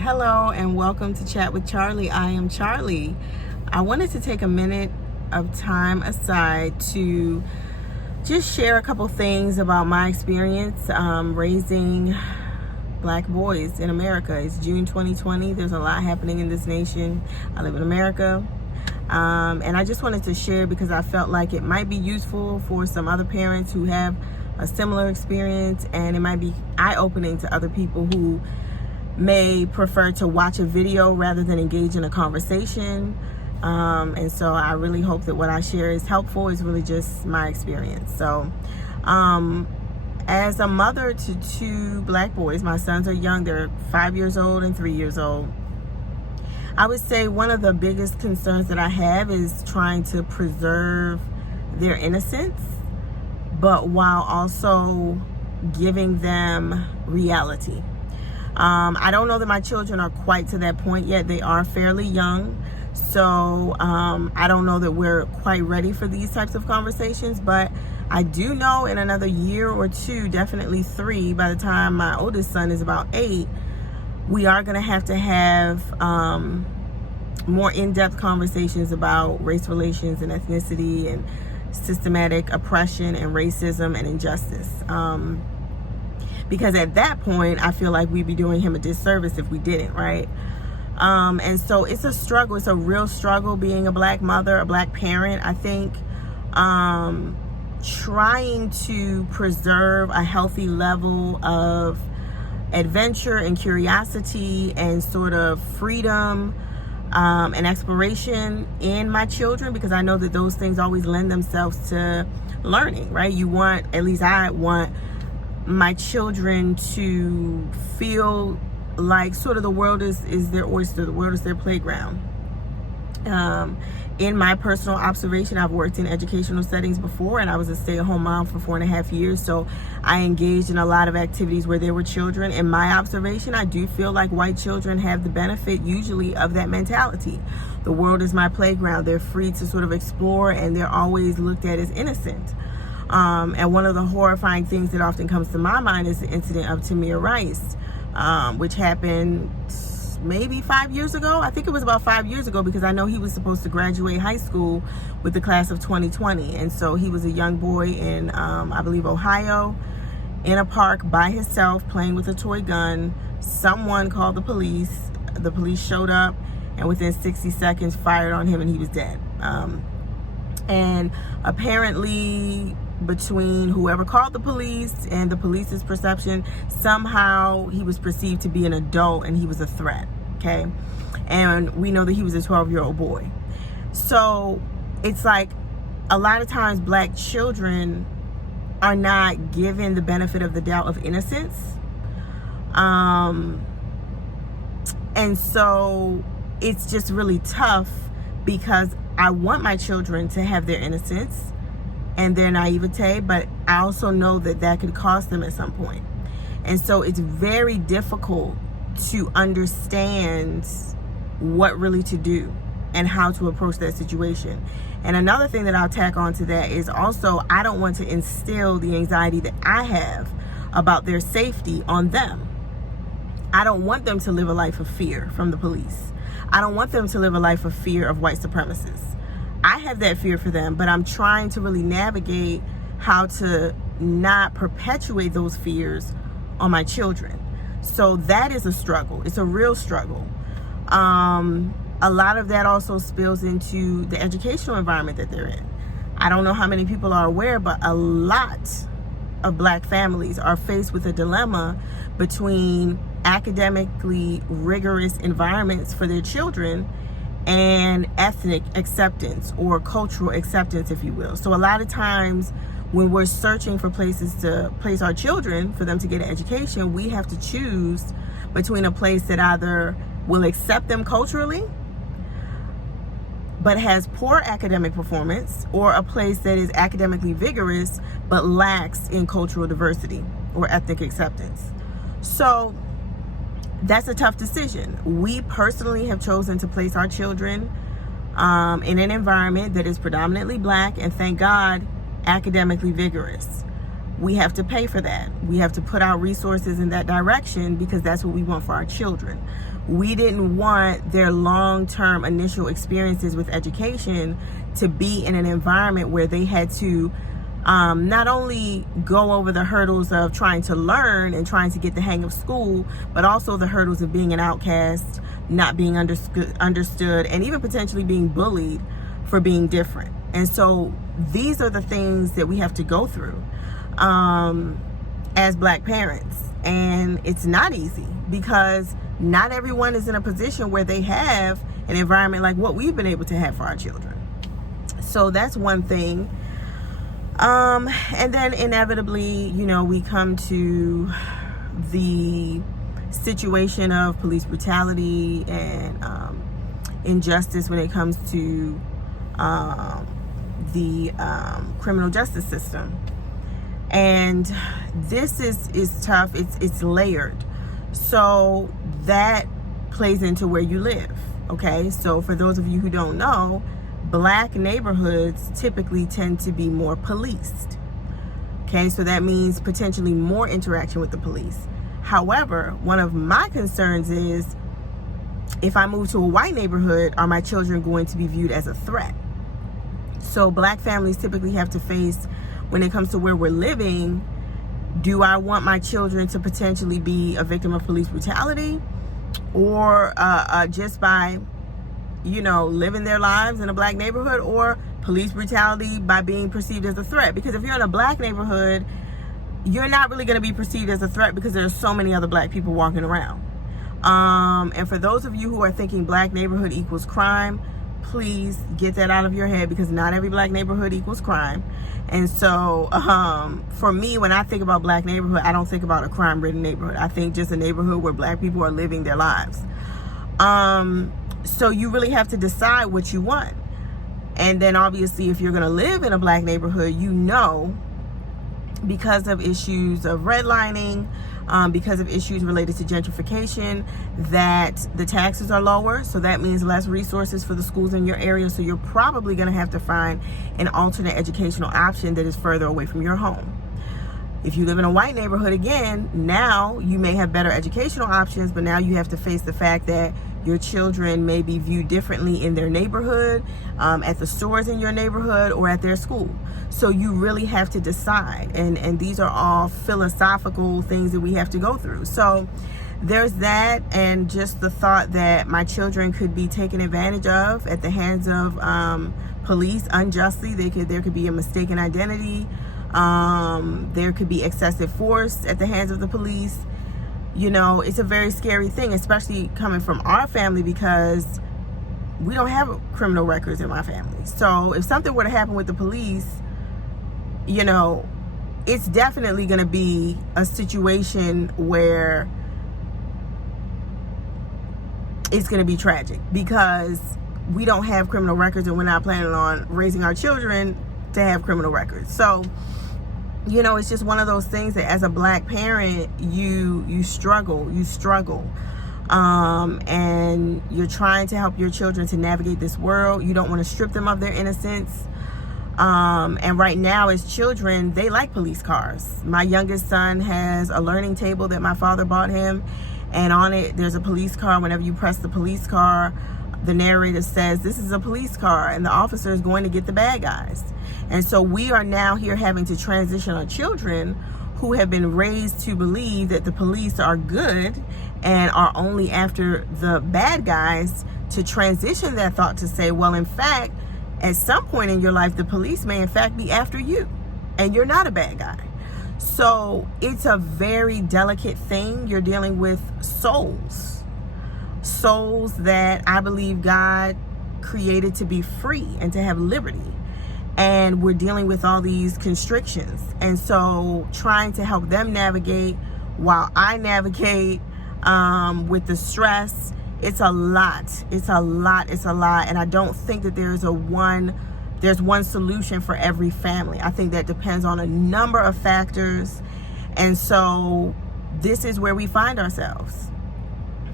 Hello and welcome to Chat with Charlie. I am Charlie. I wanted to take a minute of time aside to just share a couple things about my experience raising black boys in America. It's June 2020. There's a lot happening in this nation. I live in America. And I just wanted to share because I felt like it might be useful for some other parents who have a similar experience, and it might be eye-opening to other people who may prefer to watch a video rather than engage in a conversation. And so I really hope that what I share is helpful. It's really just my experience. So as a mother to two black boys, my sons are young. They're 5 years old and 3 years old. I would say one of the biggest concerns that I have is trying to preserve their innocence, but while also giving them reality. I don't know that my children are quite to that point yet. They are fairly young. So I don't know that we're quite ready for these types of conversations, but I do know in another year or two, definitely 3, by the time my oldest son is about 8, we are going to have more in-depth conversations about race relations and ethnicity and systematic oppression and racism and injustice. Because at that point, I feel like we'd be doing him a disservice if we didn't, right? And so it's a struggle. It's a real struggle being a black mother, a black parent. I think trying to preserve a healthy level of adventure and curiosity and sort of freedom and exploration in my children, because I know that those things always lend themselves to learning, right? You want, at least I want, my children to feel like sort of the world is their oyster, the world is their playground. In my personal observation, I've worked in educational settings before, and I was a stay-at-home mom for 4.5 years, so I engaged in a lot of activities where there were children. In my observation, I do feel like white children have the benefit usually of that mentality. The world is my playground. They're free to sort of explore, and they're always looked at as innocent. And one of the horrifying things that often comes to my mind is the incident of Tamir Rice, which happened maybe 5 years ago. I think it was about 5 years ago, because I know he was supposed to graduate high school with the class of 2020. And so he was a young boy in, I believe, Ohio, in a park by himself playing with a toy gun. Someone called the police. The police showed up and within 60 seconds fired on him, and he was dead. And apparently, between whoever called the police and the police's perception, somehow he was perceived to be an adult and he was a threat, okay? And we know that he was a 12-year-old boy. So it's like a lot of times black children are not given the benefit of the doubt of innocence. And so it's just really tough, because I want my children to have their innocence and their naivete, but I also know that that could cost them at some point. And so it's very difficult to understand what really to do and how to approach that situation. And another thing that I'll tack on to that is also, I don't want to instill the anxiety that I have about their safety on them. I don't want them to live a life of fear from the police. I don't want them to live a life of fear of white supremacists. I have that fear for them, but I'm trying to really navigate how to not perpetuate those fears on my children. So that is a struggle. It's a real struggle. A lot of that also spills into the educational environment that they're in. I don't know how many people are aware, but a lot of black families are faced with a dilemma between academically rigorous environments for their children and ethnic acceptance or cultural acceptance, if you will. So a lot of times when we're searching for places to place our children for them to get an education, we have to choose between a place that either will accept them culturally but has poor academic performance, or a place that is academically vigorous but lacks in cultural diversity or ethnic acceptance. So that's a tough decision. We personally have chosen to place our children in an environment that is predominantly black and, thank God, academically vigorous. we have to pay for that. We have to put our resources in that direction because that's what we want for our children. We didn't want their long-term initial experiences with education to be in an environment where they had to not only go over the hurdles of trying to learn and trying to get the hang of school, but also the hurdles of being an outcast, not being understood, and even potentially being bullied for being different. And so these are the things that we have to go through as Black parents. And it's not easy because not everyone is in a position where they have an environment like what we've been able to have for our children. So that's one thing. And then inevitably, you know, we come to the situation of police brutality and injustice when it comes to the criminal justice system. And this is tough. It's layered. So that plays into where you live. Okay, so for those of you who don't know, Black neighborhoods typically tend to be more policed. Okay, so that means potentially more interaction with the police. However, one of my concerns is if I move to a white neighborhood, are my children going to be viewed as a threat? So Black families typically have to face, when it comes to where we're living, do I want my children to potentially be a victim of police brutality, or just by, you know, living their lives in a Black neighborhood, or police brutality by being perceived as a threat? Because if you're in a Black neighborhood, you're not really going to be perceived as a threat because there's so many other Black people walking around. And for those of you who are thinking Black neighborhood equals crime, please get that out of your head, because not every Black neighborhood equals crime. And so for me, when I think about Black neighborhood, I don't think about a crime-ridden neighborhood. I think just a neighborhood where Black people are living their lives. So you really have to decide what you want. And then obviously, if you're going to live in a Black neighborhood, you know, because of issues of redlining, because of issues related to gentrification, that the taxes are lower. So that means less resources for the schools in your area. So you're probably going to have to find an alternate educational option that is further away from your home. If you live in a white neighborhood, again, now you may have better educational options, but now you have to face the fact that your children may be viewed differently in their neighborhood, at the stores in your neighborhood, or at their school. So you really have to decide. And these are all philosophical things that we have to go through. So there's that, and just the thought that my children could be taken advantage of at the hands of police unjustly. There could be a mistaken identity. There could be excessive force at the hands of the police. You know, it's a very scary thing, especially coming from our family, because we don't have criminal records in my family. So if something were to happen with the police, you know, it's definitely going to be a situation where it's going to be tragic, because we don't have criminal records and we're not planning on raising our children to have criminal records. So, you know, it's just one of those things that as a Black parent, you struggle, and you're trying to help your children to navigate this world. You don't want to strip them of their innocence. And right now, as children, they like police cars. My youngest son has a learning table that my father bought him, and on it, there's a police car. Whenever you press the police car, the narrator says, "This is a police car," and the officer is going to get the bad guys. And so we are now here having to transition our children who have been raised to believe that the police are good and are only after the bad guys, to transition that thought to say, well, in fact, at some point in your life, the police may in fact be after you and you're not a bad guy. So it's a very delicate thing. You're dealing with souls that I believe God created to be free and to have liberty. And we're dealing with all these constrictions. And so trying to help them navigate while I navigate with the stress, it's a lot. And I don't think that there's one solution for every family. I think that depends on a number of factors. And so this is where we find ourselves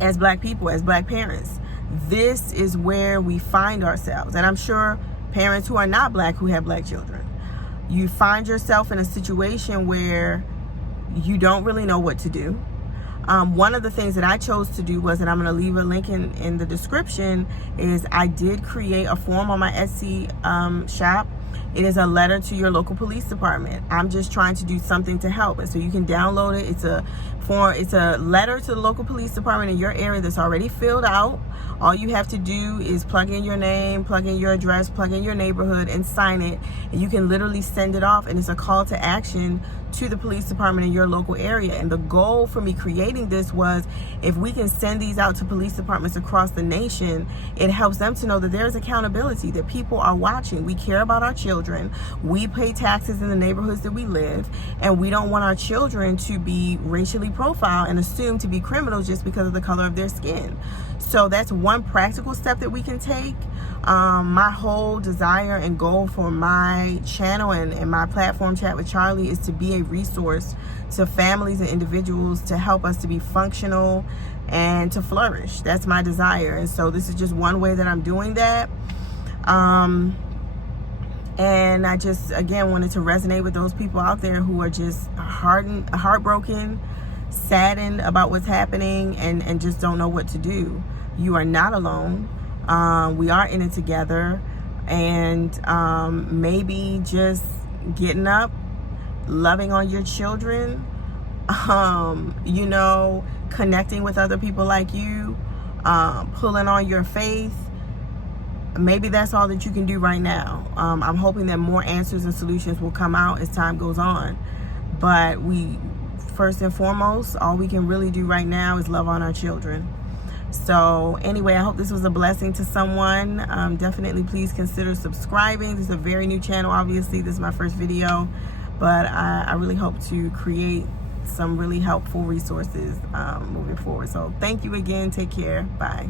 as Black people, as Black parents. This is where we find ourselves. And I'm sure parents who are not Black, who have Black children, you find yourself in a situation where you don't really know what to do. One of the things that I chose to do was, and I'm going to leave a link in the description, is I did create a form on my Etsy shop. It is a letter to your local police department. I'm just trying to do something to help. And so you can download it. It's a letter to the local police department in your area that's already filled out. All you have to do is plug in your name, plug in your address, plug in your neighborhood, and sign it. And you can literally send it off, and it's a call to action to the police department in your local area. And the goal for me creating this was, if we can send these out to police departments across the nation, it helps them to know that there's accountability, that people are watching. We care about our children. We pay taxes in the neighborhoods that we live, and we don't want our children to be racially profiled and assumed to be criminals just because of the color of their skin. So that's one practical step that we can take. My whole desire and goal for my channel and my platform, Chat with Charlie, is to be a resource to families and individuals to help us to be functional and to flourish. That's my desire. And so this is just one way that I'm doing that. And I just, again, wanted to resonate with those people out there who are just heartbroken, saddened about what's happening, and just don't know what to do. You are not alone. We are in it together, and maybe just getting up, loving on your children, you know, connecting with other people like you, pulling on your faith. Maybe that's all that you can do right now. I'm hoping that more answers and solutions will come out as time goes on. But first and foremost, all we can really do right now is love on our children. So anyway, I hope this was a blessing to someone. Definitely please consider subscribing. This is a very new channel, obviously. This is my first video, but I really hope to create some really helpful resources moving forward. So thank you again. Take care. Bye.